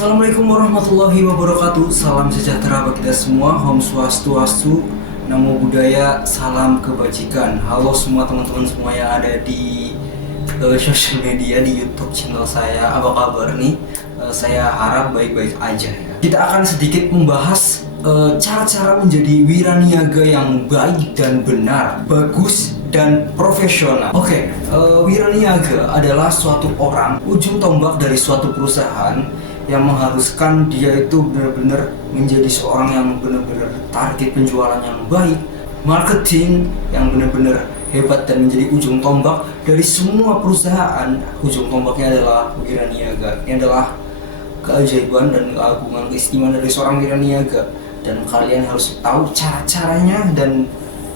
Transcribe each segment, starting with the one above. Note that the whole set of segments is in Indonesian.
Assalamualaikum warahmatullahi wabarakatuh. Salam sejahtera bagi kita semua. Om Swastiastu, Namo Buddhaya, salam kebajikan. Halo semua teman-teman semua yang ada di sosial media, di YouTube channel saya. Apa kabar nih? Saya harap baik-baik aja ya. Kita akan sedikit membahas cara-cara menjadi wiraniaga yang baik dan benar, bagus dan profesional. Oke, wiraniaga adalah suatu orang, ujung tombak dari suatu perusahaan yang mengharuskan dia itu benar-benar menjadi seorang yang benar-benar target penjualan yang baik, marketing yang benar-benar hebat dan menjadi ujung tombak dari semua perusahaan. Ujung tombaknya adalah wiraniaga. Ini adalah keajaiban dan keagungan keistimewaan dari seorang wiraniaga, dan kalian harus tahu cara-caranya dan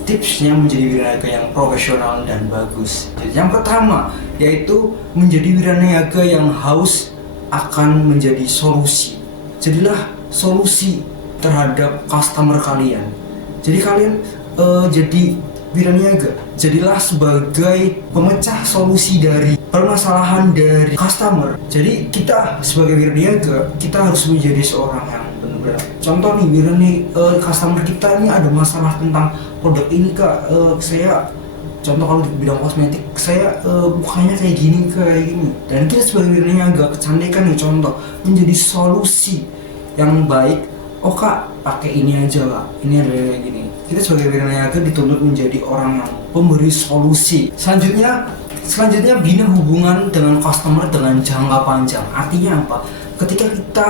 tipsnya menjadi wiraniaga yang profesional dan bagus. Jadi yang pertama yaitu menjadi wiraniaga yang haus akan menjadi solusi. Jadilah solusi terhadap customer kalian. Jadi kalian jadi wiraniaga, jadilah sebagai pemecah solusi dari permasalahan dari customer. Jadi kita sebagai wiraniaga, kita harus menjadi seorang yang benar-benar. Contoh nih, customer kita ini ada masalah tentang produk ini kak, contoh kalau di bidang kosmetik, saya mukanya kayak gini. Dan kita sebagai wiraniaga kecantikan nih, contoh menjadi solusi yang baik. Oh kak, pakai ini aja kak, ini ada kayak gini. Kita sebagai wiraniaga dituntut menjadi orang yang pemberi solusi. Selanjutnya bina hubungan dengan customer dengan jangka panjang. Artinya apa? Ketika kita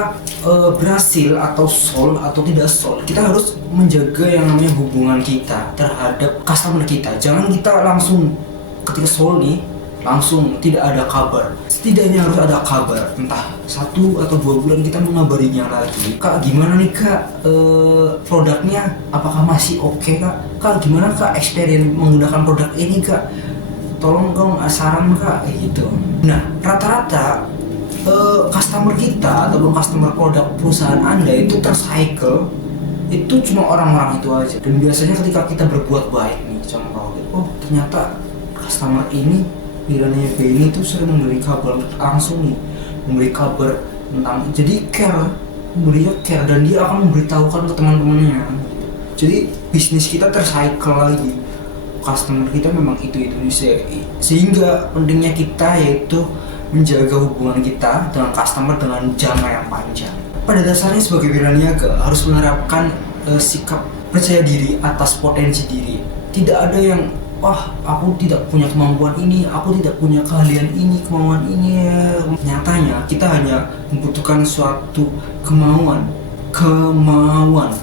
berhasil atau sold atau tidak sold, kita harus menjaga yang namanya hubungan kita terhadap customer kita. Jangan kita langsung ketika sold nih langsung tidak ada kabar. Setidaknya harus ada kabar, entah 1 atau 2 bulan kita mengabarinya lagi. Kak gimana nih kak, produknya apakah masih oke kak? Kak gimana kak experience menggunakan produk ini kak? Tolong dong saran kak, kayak gitu. Nah rata-rata customer kita ataupun customer produk perusahaan Anda itu tercycle itu cuma orang-orang itu aja. Dan biasanya ketika kita berbuat baik nih, contoh, oh ternyata customer ini, wiraniaga ini tuh sering memberi kabar langsung nih, memberi kabar tentang, jadi memberi care, dan dia akan memberitahukan ke teman-temannya. Jadi bisnis kita tercycle lagi, customer kita memang itu sehingga pentingnya kita yaitu menjaga hubungan kita dengan customer dengan jangka yang panjang. Pada dasarnya sebagai wiraniaga harus menerapkan sikap percaya diri atas potensi diri. Tidak ada yang wah aku tidak punya kemampuan ini, aku tidak punya keahlian ini, kemauan ini. Nyatanya kita hanya membutuhkan suatu kemauan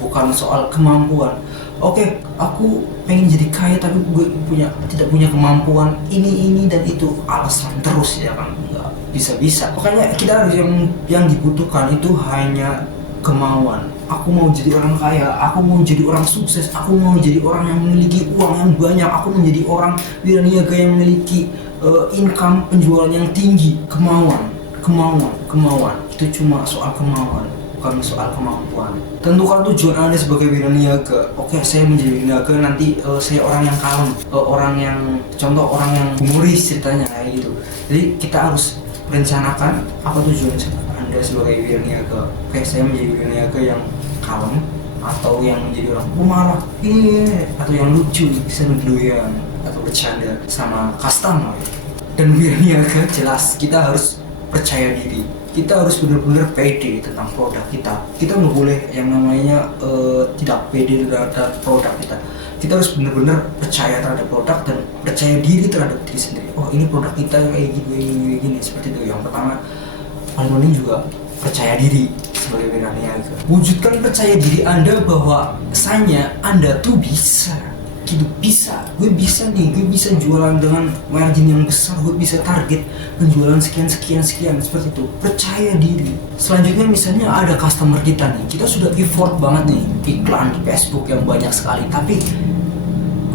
bukan soal kemampuan. Oke, aku pengen jadi kaya tapi gue tidak punya kemampuan ini dan itu, alasan terus ya kan, nggak bisa. Makanya kita harus yang dibutuhkan itu hanya kemauan. Aku mau jadi orang kaya, aku mau jadi orang sukses, aku mau jadi orang yang memiliki uang yang banyak, aku menjadi orang wiraniaga yang memiliki income penjualan yang tinggi. Kemauan itu cuma soal kemauan, bukan soal kemampuan. Tentukan tujuan Anda sebagai wiraniaga. Oke, saya menjadi wiraniaga nanti saya orang yang kalem, orang yang humoris ceritanya kayak gitu. Jadi kita harus rencanakan apa tujuan Anda sebagai wiraniaga. Oke, saya menjadi wiraniaga yang kalem, atau yang menjadi orang pemarah, atau yang lucu, bisa berdoyan atau bercanda sama customer. Dan wiraniaga jelas kita harus percaya diri. Kita harus benar-benar pede tentang produk kita. Kita nggak boleh yang namanya tidak pede terhadap produk kita. Kita harus benar-benar percaya terhadap produk dan percaya diri terhadap diri sendiri. Oh ini produk kita kayak gini, seperti itu. Yang pertama, paling penting juga percaya diri sebagai wiraniaga. Wujudkan percaya diri Anda bahwa Anda tuh bisa. Gue bisa jualan dengan margin yang besar, gue bisa target penjualan sekian seperti itu. Percaya diri. Selanjutnya misalnya ada customer kita nih, kita sudah effort banget nih iklan di Facebook yang banyak sekali, tapi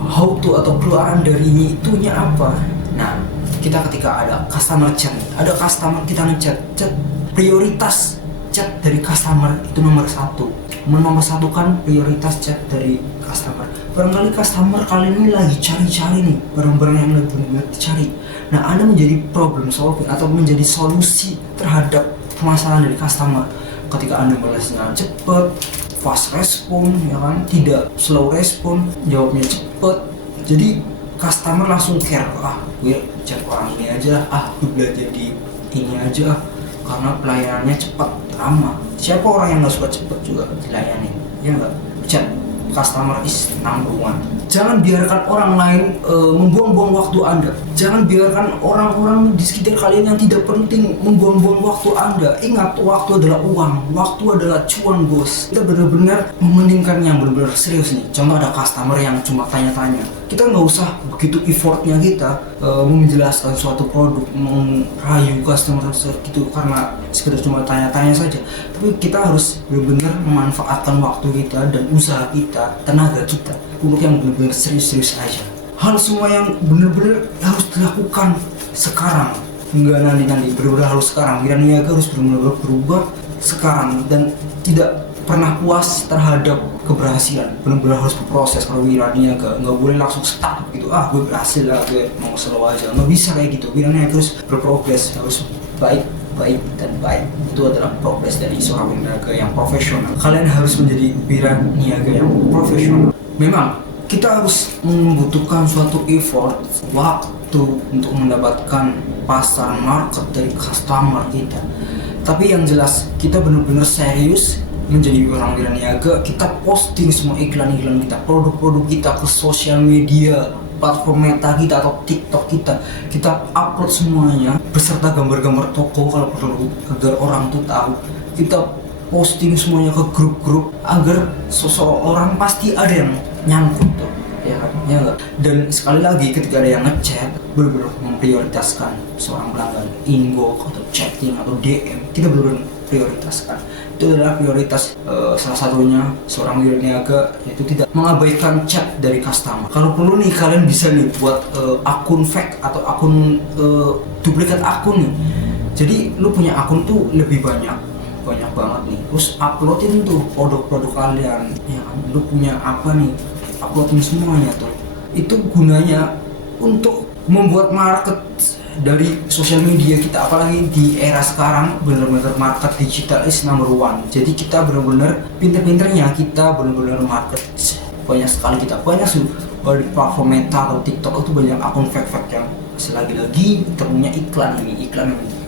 how to atau keluaran darinya itunya apa? Nah, kita ketika ada customer chat, kita ngechat, prioritas chat dari customer itu nomor 1. Menomorsatukan prioritas chat dari customer. Barangkali customer kalian ini lagi cari-cari nih barang-barang yang lagi benar-benar dicari. Nah, Anda menjadi problem solving atau menjadi solusi terhadap permasalahan dari customer. ketika Anda balasnya cepat, fast respon, ya kan, tidak slow respon, jawabnya cepat. Jadi customer langsung care, gue chat orang ini aja, gue belajar di ini aja, karena pelayanannya cepat, ramah. Siapa orang yang nggak suka cepat juga dilayani, ya nggak? Chat customer is number one. Jangan biarkan orang lain membuang-buang waktu Anda. Jangan biarkan orang-orang di sekitar kalian yang tidak penting membuang-buang waktu Anda. Ingat, waktu adalah uang, waktu adalah cuan, bos. Kita benar-benar mementingkan yang benar-benar serius nih. Contoh ada customer yang cuma tanya-tanya. Kita nggak usah begitu effortnya kita menjelaskan suatu produk, merayu customer gitu karena sekedar cuma tanya-tanya saja. Tapi kita harus benar-benar memanfaatkan waktu kita dan usaha kita, tenaga kita untuk yang benar-benar serius-serius aja. Hal semua yang benar-benar harus dilakukan sekarang, enggak nanti benar-benar harus sekarang. Wiraniaga harus benar-benar berubah sekarang dan tidak pernah puas terhadap keberhasilan. Benar-benar harus berproses. Kalau Wiraniaga nggak boleh langsung stuck gitu, gue berhasil lah, gue mau slow aja. Nggak bisa kayak gitu. Wiraniaga harus berprogres, harus baik dan baik. Itu adalah progres dari seorang wiraniaga yang profesional. Kalian harus menjadi wiraniaga yang profesional. Memang kita harus membutuhkan suatu effort, waktu untuk mendapatkan pasar market dari customer kita. Tapi yang jelas kita benar-benar serius menjadi orang wiraniaga. Kita posting semua iklan-iklan kita, produk-produk kita ke sosial media, platform Meta kita atau TikTok kita. Kita upload semuanya beserta gambar-gambar toko kalau perlu agar orang tuh tahu. Kita posting semuanya ke grup-grup agar seseorang pasti ada yang nyangkut tuh, ya kan? Ya enggak? Dan sekali lagi ketika ada yang ngechat, benar-benar memprioritaskan seorang pelanggan, inbox atau chatting atau DM, kita benar-benar prioritaskan. Itu adalah prioritas salah satunya seorang wiraniaga, yaitu tidak mengabaikan chat dari customer. Kalau perlu nih kalian bisa nih buat akun fake atau akun duplikat akun nih. Jadi lu punya akun tuh lebih banyak banget nih, terus uploadin tuh produk-produk kalian, ya kan? Lu punya apa nih, uploadin semuanya tuh. Itu gunanya untuk membuat market dari sosial media kita, apalagi di era sekarang benar-benar market digital is number one. Jadi kita benar-benar pinter-pinternya kita benar-benar market banyak sekali, kita banyak sih di platform Meta atau TikTok itu banyak akun fake yang selagi-lagi kita punya iklan ini.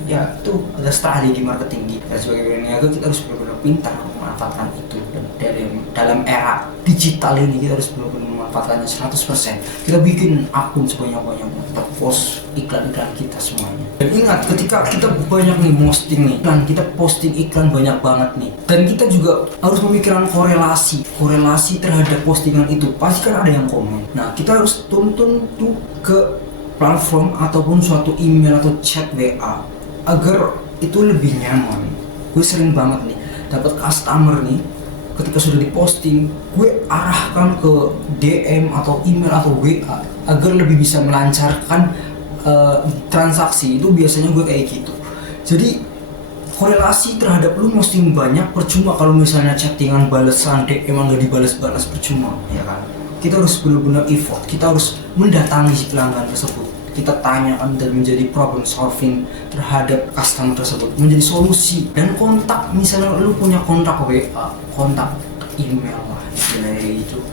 Ya itu ada strategi marketing. Dan sebagai wiraniaga kita harus benar-benar pintar memanfaatkan itu. Dan dalam era digital ini kita harus benar-benar memanfaatkannya 100%. Kita bikin akun sebanyak-banyaknya, kita post iklan-iklan kita semuanya. Dan ingat, ketika kita banyak nih posting nih iklan, kita posting iklan banyak banget nih. Dan kita juga harus memikirkan korelasi terhadap postingan itu. Pasti kan ada yang komen. Nah, kita harus tuntun tuh ke platform ataupun suatu email atau chat WA agar itu lebih nyaman. Gue sering banget nih dapat customer nih, ketika sudah diposting, gue arahkan ke DM atau email atau WA agar lebih bisa melancarkan transaksi. Itu biasanya gue kayak gitu. Jadi korelasi terhadap lu posting banyak percuma kalau misalnya chattingan balasan DM nggak dibalas-balas, percuma, ya kan? Kita harus benar-benar effort, kita harus mendatangi si pelanggan tersebut. Kita tanyakan dan menjadi problem solving terhadap customer tersebut, menjadi solusi. Dan kontak, misalnya lu punya kontak WA, kontak email lah,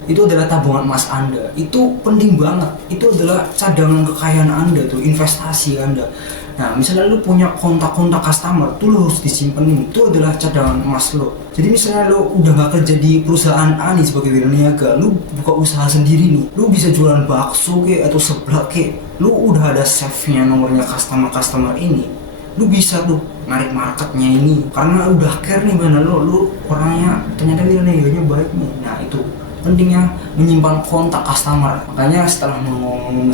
itu adalah tabungan emas Anda. Itu penting banget. Itu adalah cadangan kekayaan Anda tuh, investasi Anda. Nah, misalnya lu punya kontak-kontak customer, tuh lu harus disimpenin. Itu adalah cadangan emas lo. Jadi misalnya lu udah gak kerja di perusahaan A nih sebagai wiraniaga, lu buka usaha sendiri nih, lu bisa jualan bakso kek atau seblak kek, lu udah ada save-nya nomornya customer ini, lu bisa tuh narik marketnya ini karena udah care nih mana lu orangnya ternyata wiraniaganya baik nih. Nah, itu pentingnya menyimpan kontak customer. Makanya setelah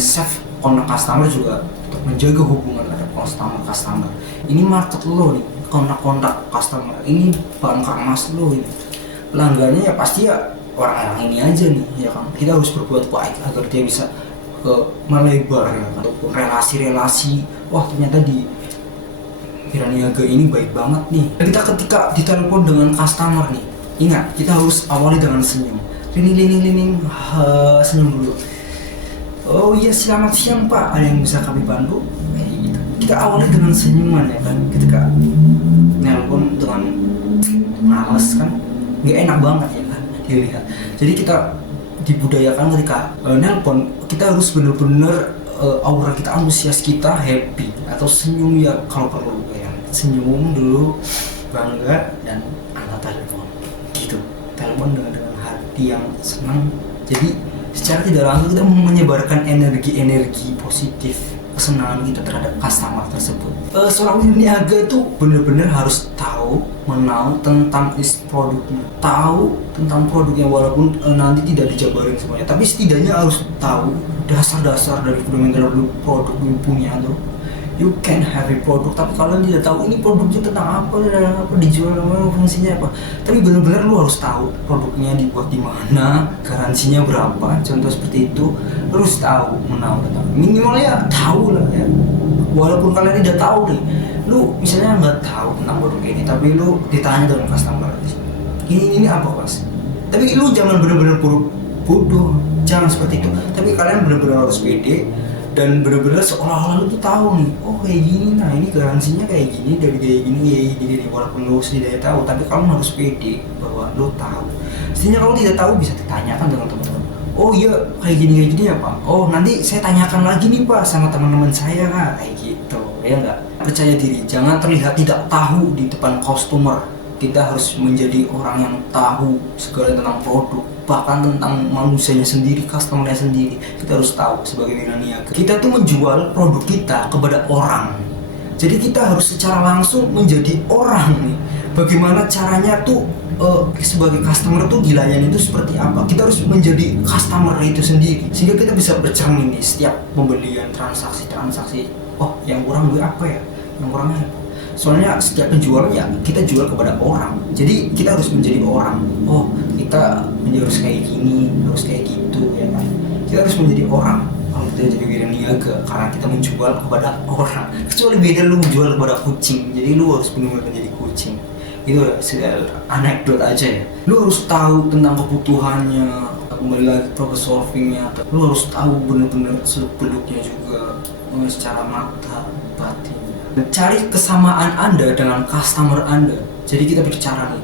save kontak customer juga untuk menjaga hubungan terhadap customer. Ini market lo nih, kontak customer ini bangkar emas lo ini. Pelanggannya ya pasti ya orang-orang ini aja nih, ya kan? Kita harus berbuat baik agar dia bisa melebar, ya kan? Ataupun relasi-relasi, wah ternyata di wiraniaga ini baik banget nih. Dan kita ketika ditelepon dengan customer nih, ingat kita harus awali dengan senyum. Lining, senyum dulu. Oh iya, selamat siang Pak, ada yang bisa kami bantu? Kita awali dengan senyuman, ya kan? Ketika nelpon dengan males kan, nggak enak banget ya kan dilihat. Jadi kita dibudayakan ketika nelpon kita harus bener-bener aura kita, antusias kita, happy atau senyum ya kalau perlu ya, senyum dulu, bangga dan angkat telepon gitu, telepon dengan hati yang senang. Jadi secara tidak langsung kita menyebarkan energi positif, kesenangan kita terhadap customer tersebut. Seorang niaga itu benar-benar harus tahu, menau tentang produknya, tahu tentang produknya walaupun nanti tidak dijabarin semuanya, tapi setidaknya harus tahu dasar-dasar dari fundamental produk yang punya tuh. You can have a produk, tapi kalian tidak tahu ini produknya tentang apa dan apa, dijual apa, fungsinya apa. Tapi benar-benar lu harus tahu produknya dibuat di mana, garansinya berapa, contoh seperti itu. Lu harus tahu, menau tentang minimalnya tahu lah ya. Walaupun kalian tidak tahu nih, lu misalnya nggak tahu tentang produk ini, tapi lu ditanya dengan customer, ini apa mas? Tapi lu jangan benar-benar bodoh, jangan seperti itu. Tapi kalian benar-benar harus pede dan benar-benar seolah-olah lu tuh tahu nih, oh kayak gini, nah ini garansinya kayak gini, dari kayak gini, walaupun lu tidak tahu, tapi kamu harus pede bahwa lu tahu. Setidaknya kalau tidak tahu bisa ditanyakan dengan teman-teman. Oh iya kayak gini ya pak, oh nanti saya tanyakan lagi nih pak sama teman-teman saya kak, kayak gitu ya enggak. Percaya diri, jangan terlihat tidak tahu di depan customer. Kita harus menjadi orang yang tahu segala tentang produk, bahkan tentang manusianya sendiri, customernya sendiri. Kita harus tahu sebagai wira niaga. Kita tuh menjual produk kita kepada orang. Jadi kita harus secara langsung menjadi orang nih. Bagaimana caranya tuh sebagai customer tuh dilayani itu seperti apa? Kita harus menjadi customer itu sendiri, sehingga kita bisa bercermin nih setiap pembelian, transaksi. Oh, yang kurang gue apa ya? Yang kurangnya apa? Soalnya setiap penjualan ya kita jual kepada orang. Jadi kita harus menjadi orang. Oh, kita harus kayak gini, harus kayak gitu ya kan. Kita harus menjadi orang. Kalau kita jadi wira niaga, karena kita menjual kepada orang. Kecuali beda lu menjual kepada kucing. Jadi lu harus benar-benar menjadi kucing. Itu sudah anekdot aja ya. Lu harus tahu tentang kebutuhannya, kembali lagi problem solvingnya. Lu harus tahu benar-benar seluk-beluknya juga, secara mata, batin. Cari kesamaan Anda dengan customer Anda. Jadi kita berbicara nih.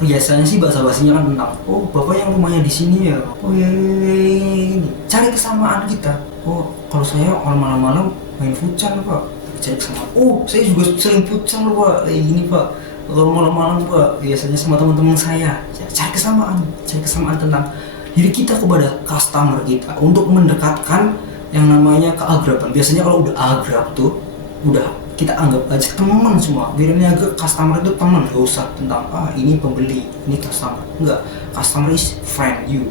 Biasanya sih bahasa-bahasinya kan tentang, oh bapak yang rumahnya di sini ya. Oh iya, ini. Cari kesamaan kita. Oh kalau saya malam-malam main futsal pak. Cari kesamaan. Oh saya juga sering futsal pak. Ini pak. Kalau malam-malam pak biasanya sama teman-teman saya. Cari kesamaan tentang diri kita kepada customer kita untuk mendekatkan yang namanya keagraban. Biasanya kalau udah agrab tuh udah kita anggap aja teman semua. Wira niaga customer itu teman, gak usah tentang ini pembeli, ini customer. Enggak, customer is friend, you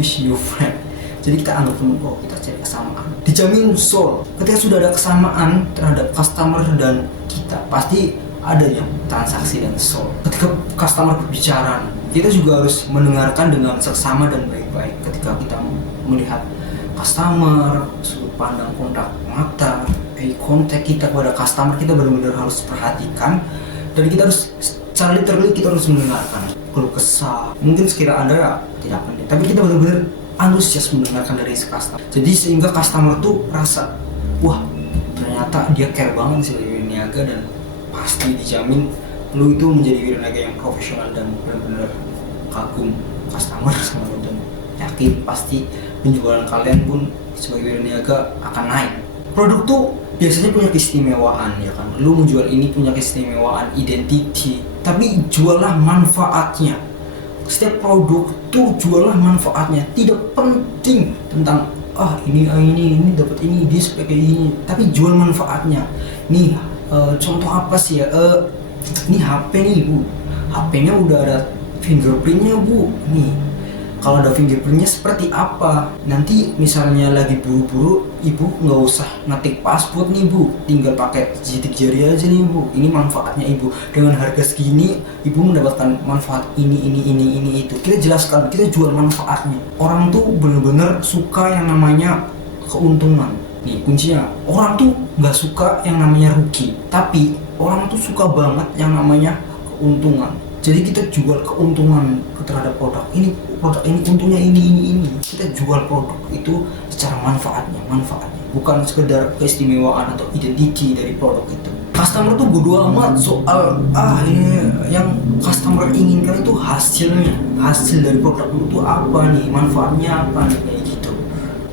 is your friend. Jadi kita anggap teman, oh kita cari kesamaan. Dijamin soul. Ketika sudah ada kesamaan terhadap customer dan kita, pasti ada yang transaksi dan soul. Ketika customer berbicara, kita juga harus mendengarkan dengan seksama dan baik-baik. Ketika kita melihat customer, sudut pandang, kontak mata, kontak kita kepada customer, kita benar-benar harus perhatikan dan kita harus secara literally kita harus mendengarkan keluh kesah. Mungkin sekira Anda ya tidak penting, tapi kita benar-benar antusias mendengarkan dari si customer. Jadi sehingga customer tuh rasa, wah ternyata dia care banget sebagai wira niaga, dan pasti dijamin lu itu menjadi wira niaga yang profesional dan benar-benar kagum customer sama lu, dan yakin pasti penjualan kalian pun sebagai wira niaga akan naik. Produk tuh biasanya punya keistimewaan ya kan. Lu menjual ini punya keistimewaan, identity, tapi jualah manfaatnya. Setiap produk tuh jualah manfaatnya. Tidak penting tentang ini dapat ini, dia sebagai ini, tapi jual manfaatnya. Nih contoh apa sih ya? Ini HP nih bu, HP-nya udah ada fingerprintnya bu. Nih kalau ada fingerprintnya seperti apa? Nanti misalnya lagi buru-buru, ibu nggak usah ngetik password nih bu, tinggal pakai sidik jari aja nih bu. Ini manfaatnya ibu. Dengan harga segini, ibu mendapatkan manfaat ini itu. Kita jelaskan, kita jual manfaatnya. Orang tuh bener-bener suka yang namanya keuntungan. Nih kuncinya, orang tuh nggak suka yang namanya rugi, tapi orang tuh suka banget yang namanya keuntungan. Jadi kita jual keuntungan terhadap produk ini untungnya ini. Kita jual produk itu secara manfaatnya, bukan sekedar keistimewaan atau identity dari produk itu. Customer tuh bodo amat soal ini yang customer inginkan itu hasilnya, hasil dari produk itu apa nih, manfaatnya apa nih, kayak gitu.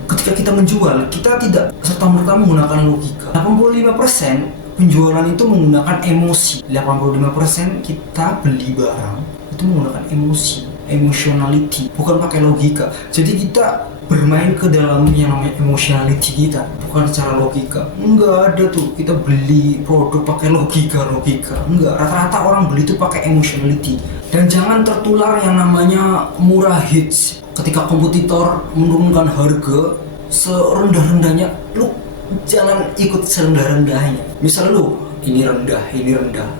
Ketika kita menjual, kita tidak serta-merta menggunakan logika. 85% penjualan itu menggunakan emosi. 85% kita beli barang itu menggunakan emosi, emotionality, bukan pakai logika. Jadi kita bermain ke dalam yang namanya emotionality kita, bukan secara logika. Enggak ada tuh kita beli produk pakai logika. Enggak, rata-rata orang beli itu pakai emotionality. Dan jangan tertular yang namanya murah hits. Ketika kompetitor menurunkan harga serendah-rendahnya, lu jangan ikut serendah-rendahnya. Misal lu ini rendah,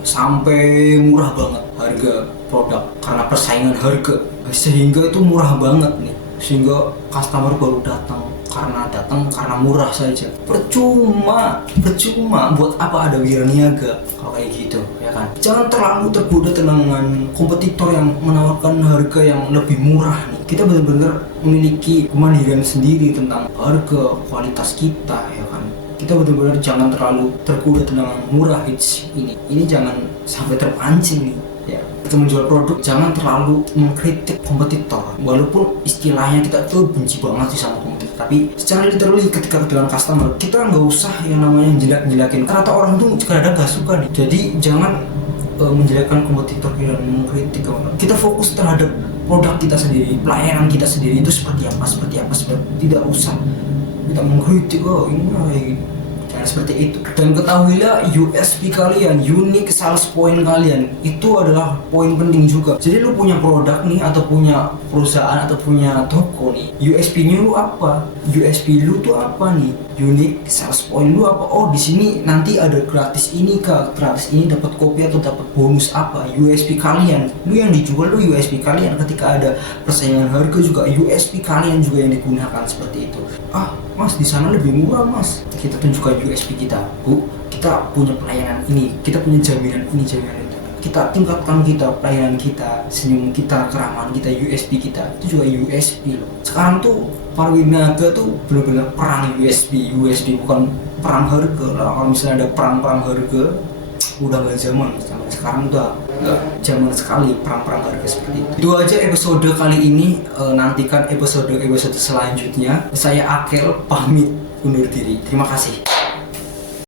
sampai murah banget harga produk karena persaingan harga, sehingga itu murah banget nih, sehingga customer baru datang karena murah saja. Percuma, buat apa ada wiraniaga kalau kayak gitu, ya kan? Jangan terlalu tergoda dengan kompetitor yang menawarkan harga yang lebih murah nih. Kita benar-benar memiliki kemandirian sendiri tentang harga, kualitas kita, ya kan? Kita benar-benar jangan terlalu tergoda dengan murah hits ini. Ini jangan sampai terpancing nih, ya. Kita menjual produk jangan terlalu mengkritik kompetitor. Walaupun istilahnya kita tuh benci banget sih sama kompetitor, tapi secara literally ketika dengan customer kita nggak usah yang namanya jelek-jelekin. Ternyata orang tuh kadang-kadang gak suka nih. Jadi jangan menjelekkan kompetitor dan mengkritik orang. Kita fokus terhadap produk kita sendiri, pelayanan kita sendiri itu seperti apa. Tidak usah kita mengkritik, oh ini kayak gini. Jangan seperti itu. Dan ketahuilah USP kalian, unique sales point kalian itu adalah poin penting juga. Jadi lu punya produk nih, atau punya perusahaan, atau punya toko nih, USP-nya lu apa? USP lu tuh apa nih? Unique sales point lu apa? Oh, di sini nanti ada gratis ini kah? Gratis ini dapat kopi atau dapat bonus apa? USP kalian. Lu yang dijual lu USP kalian. Ketika ada persaingan harga juga USP kalian juga yang digunakan seperti itu. Ah, Mas, di sana lebih murah, Mas. Kita tunjukkan USP kita. Bu, kita punya pelayanan ini, kita punya jaminan ini, jaminan itu. Kita tingkatkan kita pelayanan kita, senyum kita, keramahan kita, USP kita. Itu juga USP loh. Sekarang tuh para wiraniaga tuh benar-benar perang USP bukan perang harga lah. Kalau misalnya ada perang harga, udah gak zaman. Sekarang udah gak zaman sekali perang harga seperti itu. Itu aja episode kali ini. Nantikan episode selanjutnya. Saya Akel pamit undur diri. Terima kasih.